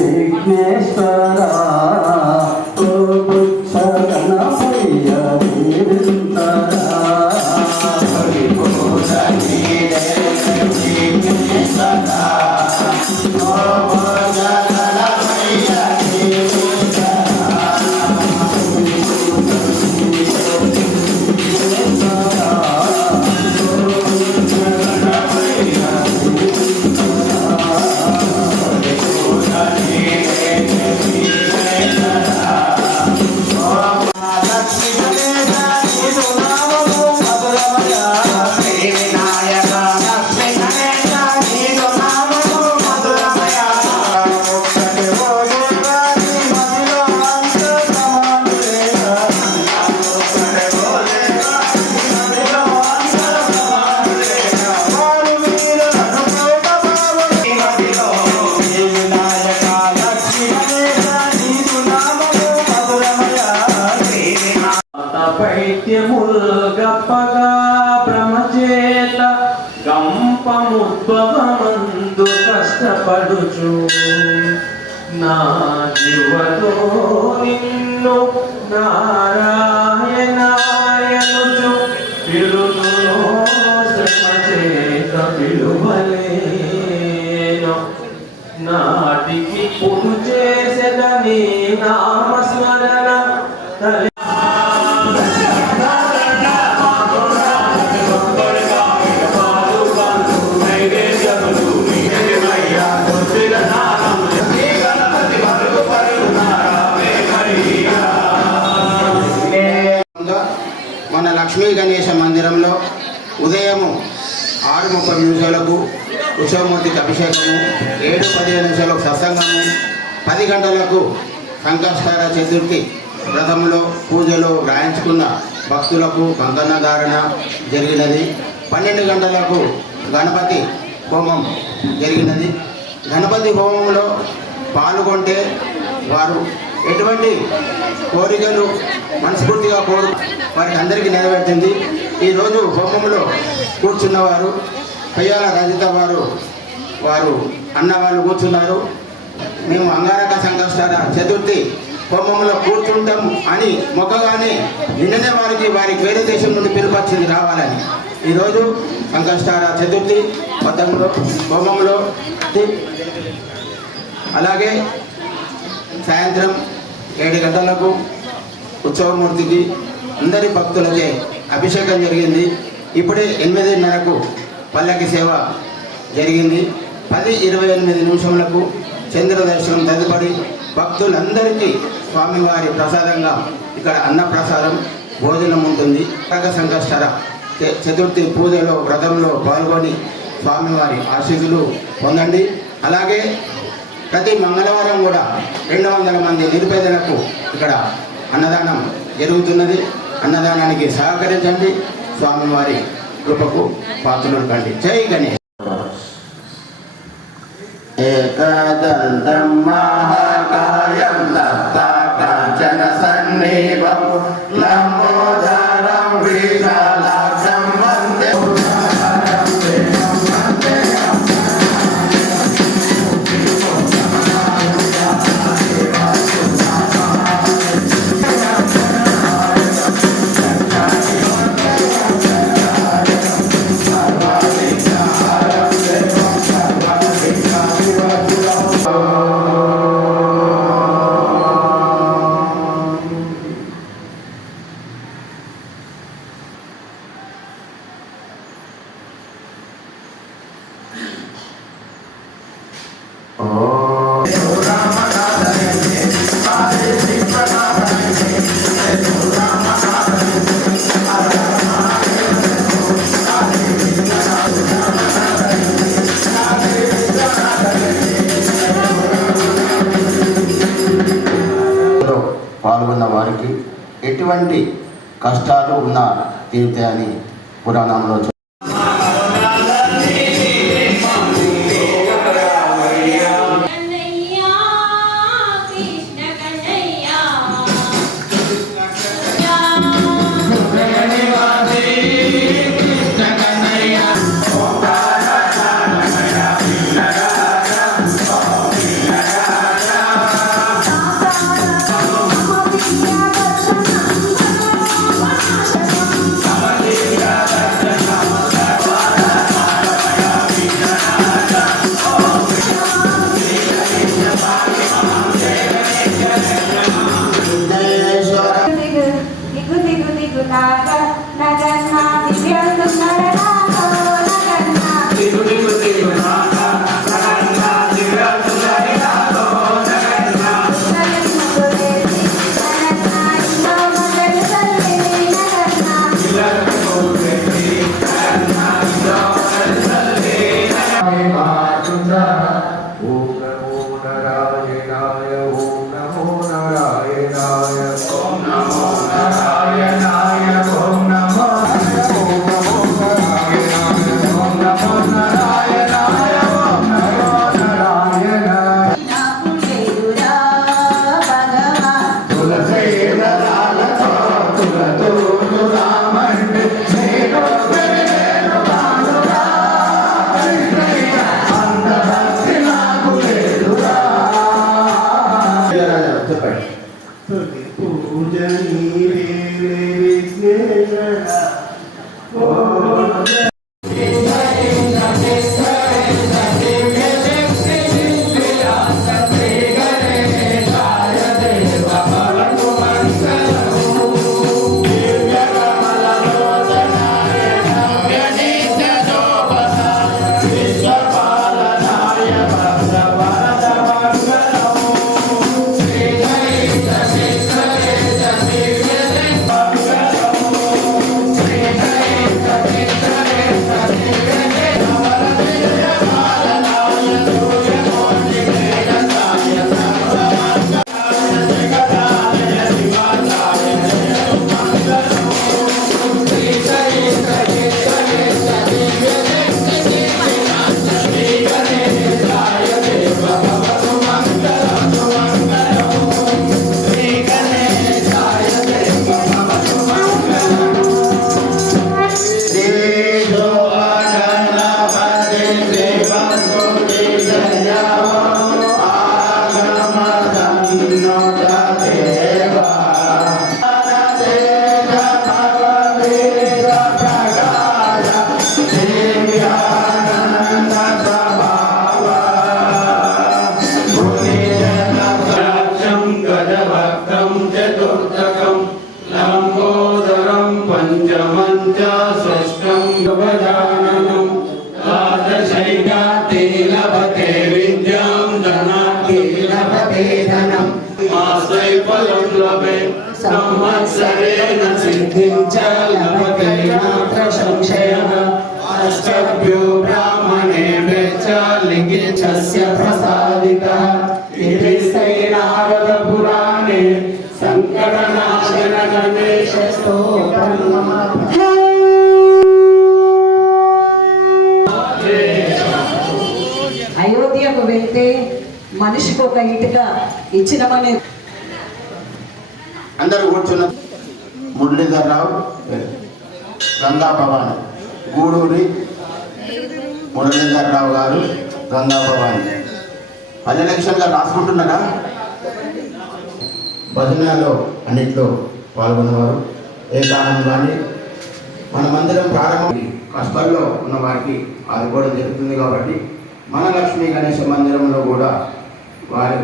വിഘ്നേശ്വര పడుచు. నా జీవతో నిన్ను నారా గణేశ ఉదయము ఆరు ముప్పై నిమిషాలకు ఉత్సవమూర్తికి అభిషేకము ఏడు పదిహేను నిమిషాలకు సత్సంగము పది గంటలకు సంకష్టార చతుర్థి రథంలో పూజలు రాయించుకున్న భక్తులకు కంకణ ధారణ జరిగినది. పన్నెండు గంటలకు గణపతి హోమం జరిగినది. గణపతి హోమంలో పాల్గొంటే వారు ఎటువంటి కోరికలు మనస్ఫూర్తిగా కోరు వారికి అందరికీ నెరవేర్చింది. ఈరోజు హోమంలో కూర్చున్నవారు పెయ్యాల రజిత వారు వారు అన్న వాళ్ళు కూర్చున్నారు. మేము అంగారక సంకష్టాల చతుర్థి హోమంలో కూర్చుంటాం అని మొక్కగానే నిన్ననే వారికి వారికి వేరే దేశం నుండి పిలుపొచ్చింది రావాలని. ఈరోజు సంకష్టార చతుర్థి మొత్తంలో హోమంలో అలాగే సాయంత్రం ఏడు గంటలకు ఉత్సవమూర్తికి అందరి భక్తులకే అభిషేకం జరిగింది. ఇప్పుడే ఎనిమిదిన్నరకు పల్లకి సేవ జరిగింది. పది ఇరవై ఎనిమిది నిమిషములకు చంద్ర దర్శనం తదుపరి భక్తులందరికీ స్వామివారి ప్రసాదంగా ఇక్కడ అన్నప్రసాదం భోజనం ఉంటుంది. రక సంకష్టర చ- చతుర్థి పూజలో వ్రతంలో పాల్గొని స్వామివారి ఆశీస్సులు పొందండి. అలాగే ప్రతి మంగళవారం కూడా రెండు వందల మంది నిరుపేదలకు ఇక్కడ అన్నదానం జరుగుతున్నది. అన్నదానానికి సహకరించండి. స్వామివారి కృపకు పాత్రలు కండి. జై గణేష్. ఏకదంతం మహాకాయం దత్తాకాచన సన్నిభం ఉన్న దేవత అని పురాణంలో ధనం ఆశ్రయ సంవత్సరేణ సిద్ధించ అష్టభ్యో బ్రాహ్మణే వెచ్చ లింగిచ్చస్య ఇది శ్రీ నారద పురాణే సంకటనాశన గణేశ స్తోత్రం అయోధ్యకు వెళ్తే మనిషికి ఒక ఇటుక ఇచ్చినమని అందరూ కూర్చున్న మురళీధర్ రావు గంగా భవాని గూడూరి మురళీధర్ రావు గారు గంగా భవాని. పది లక్షలుగా రాసుకుంటున్నారా? భజనలో అన్నింటిలో పాల్గొన్నవారు ఏ కాలం కానీ మన మందిరం ప్రారంభం. కష్టాల్లో ఉన్న వారికి ఆదుకోవడం జరుగుతుంది కాబట్టి మన లక్ష్మీ గణేష మందిరంలో కూడా వారి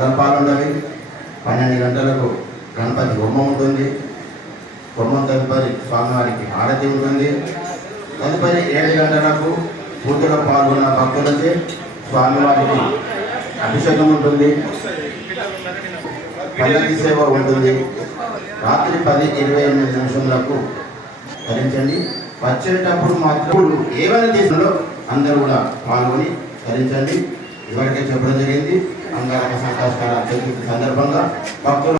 గంపాలు ఉన్నవి పన్నెండు గంటలకు గణపతి బొమ్మ ఉంటుంది. బొమ్మ గణపతి స్వామివారికి హారతి ఉంటుంది. తదుపరి ఏడు గంటలకు పూజలో పాల్గొన్న భక్తులచే స్వామివారికి అభిషేకం ఉంటుంది. పల్లకి సేవ ఉంటుంది. రాత్రి పది ఇరవై ఎనిమిది నిమిషములకు ధరించండి. వచ్చేటప్పుడు మాత్రం ఏమైనా దేశంలో అందరూ కూడా పాల్గొని ధరించండి. ఇవరికే చెప్పడం జరిగింది. అంగారంగ సంకష్టాల సందర్భంగా భక్తులు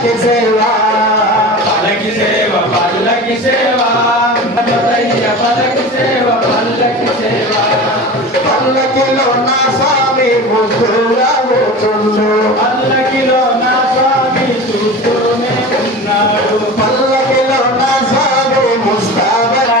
పల్లకి సేవ పల్లకి సేవ పల్లకి సేవ పల్లయ్య పల్లకి సేవ పల్లకి సేవ పల్లకిలో నా స్వామి ముద్దుగా కూర్చుండు పల్లకిలో నా స్వామి చూస్తూనే ఉన్నాడు పల్లకిలో నా స్వామి ముస్తాబరా